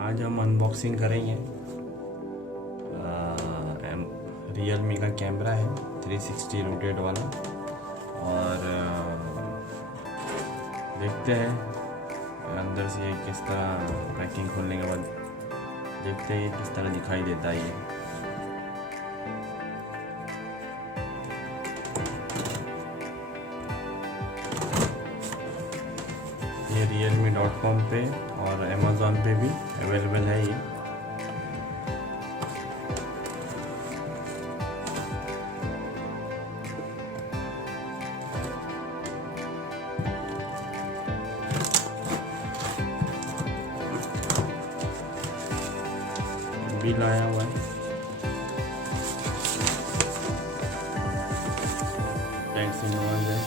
आज हम अनबॉक्सिंग करेंगे realme का कैमरा है 360 रोटेट वाला। और देखते हैं अंदर से ये किस तरह, पैकिंग खोलने के बाद देखते हैं ये किस तरह दिखाई देता है। ये realme.com पे और अमेज़ॉन पे भी अवेलेबल है ये। बिल आया हुआ है, टैक्स इन्वॉल्व है,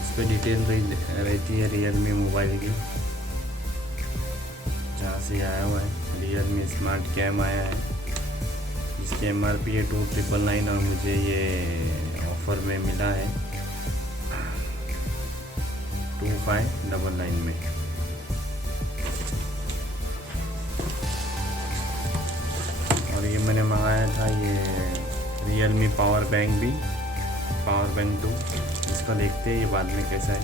इस पर डिटेल रहती है realme मोबाइल की, जहाँ से आया हुआ है। realme स्मार्ट कैम आया है, इसकी MRP है 2999 और मुझे ये ऑफर में मिला है 2599 में। और ये मैंने मंगाया था ये realme पावर बैंक भी, पावर बैंक 2। इसका देखते हैं ये बाद में कैसा है।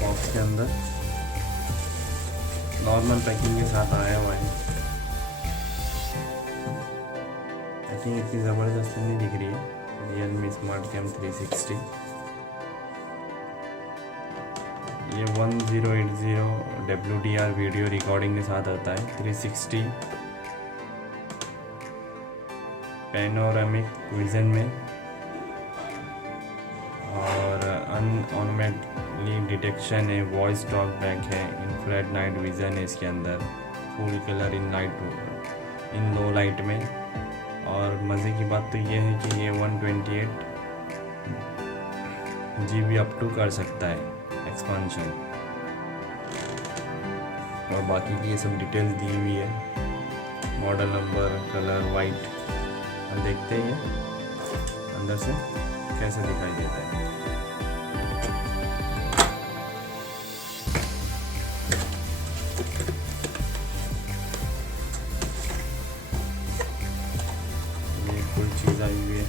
बॉक्स के अंदर नॉर्मल पैकिंग के साथ आया हुआ है। पैकिंग इतनी ज़बरदस्त नहीं दिख रही है। realme स्मार्ट कैम 360 ये 1080 WDR वीडियो रिकॉर्डिंग के साथ आता है। 360 पैनोरामिक विजन में और अनऑटोमेटिकली डिटेक्शन है, वॉइस टॉक बैक है, इंफ्रारेड नाइट विजन है इसके अंदर, फुल कलर इन लो लाइट में। और मज़े की बात तो ये है कि ये 128 GB अप टू कर सकता है एक्सपांशन। और बाकी की ये सब डिटेल्स दी हुई है, मॉडल नंबर, कलर, वाइट। अब देखते हैं ये अंदर से कैसे दिखाई देता है। ये कोई चीज़ आई हुई है,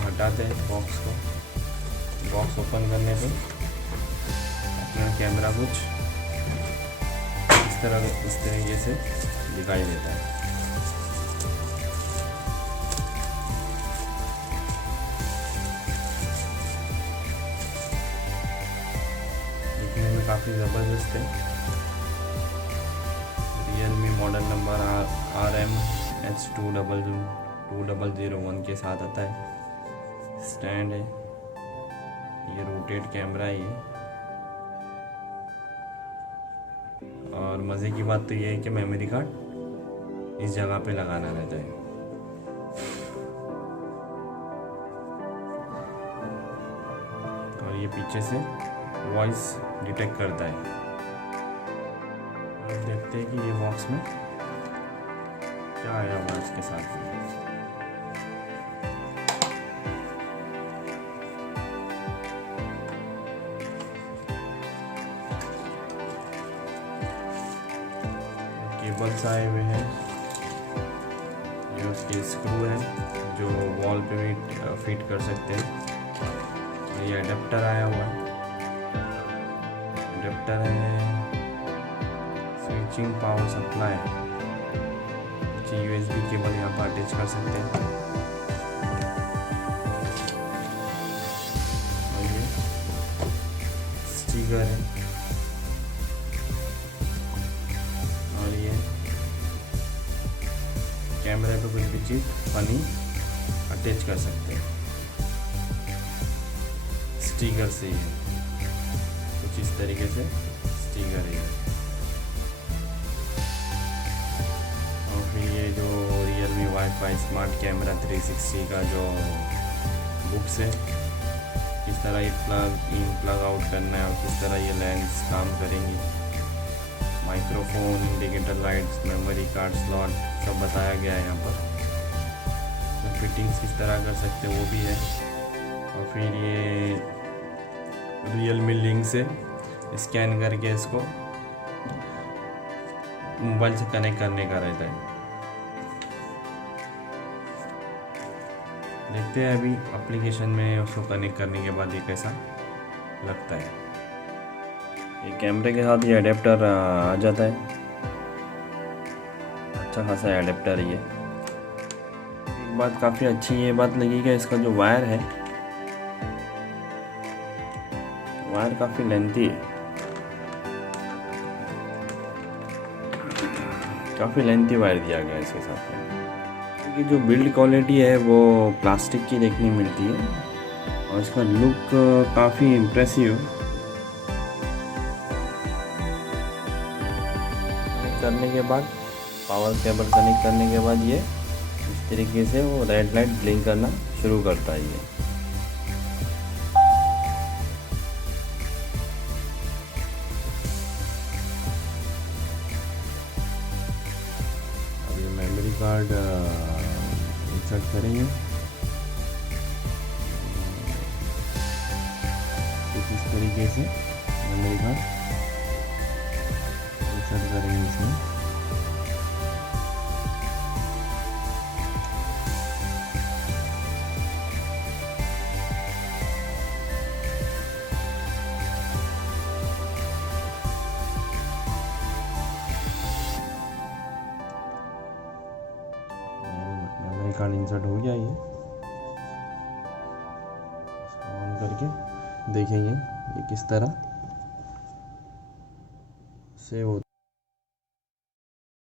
हटाते हैं बॉक्स को। बॉक्स ओपन करने पे अपना कैमरा कुछ इस तरीके से दिखाई देता है। दिखने में काफ़ी ज़बरदस्त है। realme model number RM H2001 के साथ आता है। स्टैंड है, ये रोटेट कैमरा है ये। और मज़े की बात तो ये है कि मेमोरी कार्ड इस जगह पे लगाना रहता है। और ये पीछे से वॉइस डिटेक्ट करता है। अब देखते हैं कि ये बॉक्स में क्या आया हुआ है इसके साथ में। केबल्स आए हुए हैं, ये उसकी स्क्रू है जो वॉल पे भी फिट कर सकते हैं। ये अडेप्टर आया हुआ है, अडेप्टर है, switching power supply, USB cable यहाँ पर अटैच कर सकते हैं। और ये स्टिकर है, और ये कैमरे पे कुछ भी चीज़ फनी अटैच कर सकते हैं स्टिकर से। ये कुछ इस तरीके से स्टिकर है। और फिर ये जो realme वाईफाई स्मार्ट कैमरा 360 का जो बुक्स है, किस तरह ये प्लग इन प्लग आउट करना है और किस तरह ये लेंस काम करेंगी, microphone, indicator lights, memory card slot सब बताया गया है यहाँ पर। तो फिटिंग्स किस तरह कर सकते हैं वो भी है। और फिर ये realme लिंक से स्कैन करके इसको मोबाइल से कनेक्ट करने का रहता है। देखते हैं अभी एप्लीकेशन में उसको कनेक्ट करने के बाद ये कैसा लगता है। ये कैमरे के साथ ये अडेप्टर आ जाता है, अच्छा खासा अडेप्टर है ये। एक बात काफ़ी अच्छी ये बात लगी कि इसका जो वायर है, वायर काफ़ी लेंथी है, काफ़ी लेंथी वायर दिया गया है इसके साथ में। क्योंकि जो बिल्ड क्वालिटी है वो प्लास्टिक की देखने मिलती है और इसका लुक काफ़ी इम्प्रेसिव। कनेक्ट करने के बाद, पावर केबल कनेक्ट करने के बाद ये इस तरीके से वो रेड लाइट ब्लिंक करना शुरू करता है ये। अभी मेमोरी कार्ड इंसर्ट करेंगे कुछ इस तरीके से। मेमोरी कार्ड इंसर्ट करेंगे इसमें। मेमोरी कार्ड इंसर्ट हो गया ये। ऑन करके देखेंगे ये किस तरह से हो।